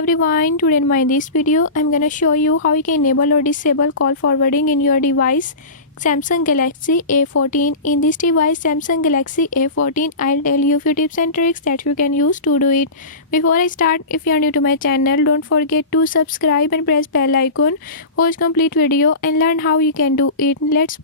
everyone, today in this video I'm gonna show you how you can enable or disable call forwarding in your device Samsung Galaxy A14. In this device Samsung Galaxy A14, I'll tell you few tips and tricks that you can use to do it. Before I start, if you are new to my channel, don't forget to subscribe and press bell icon. Watch complete video and learn how you can do it. Let's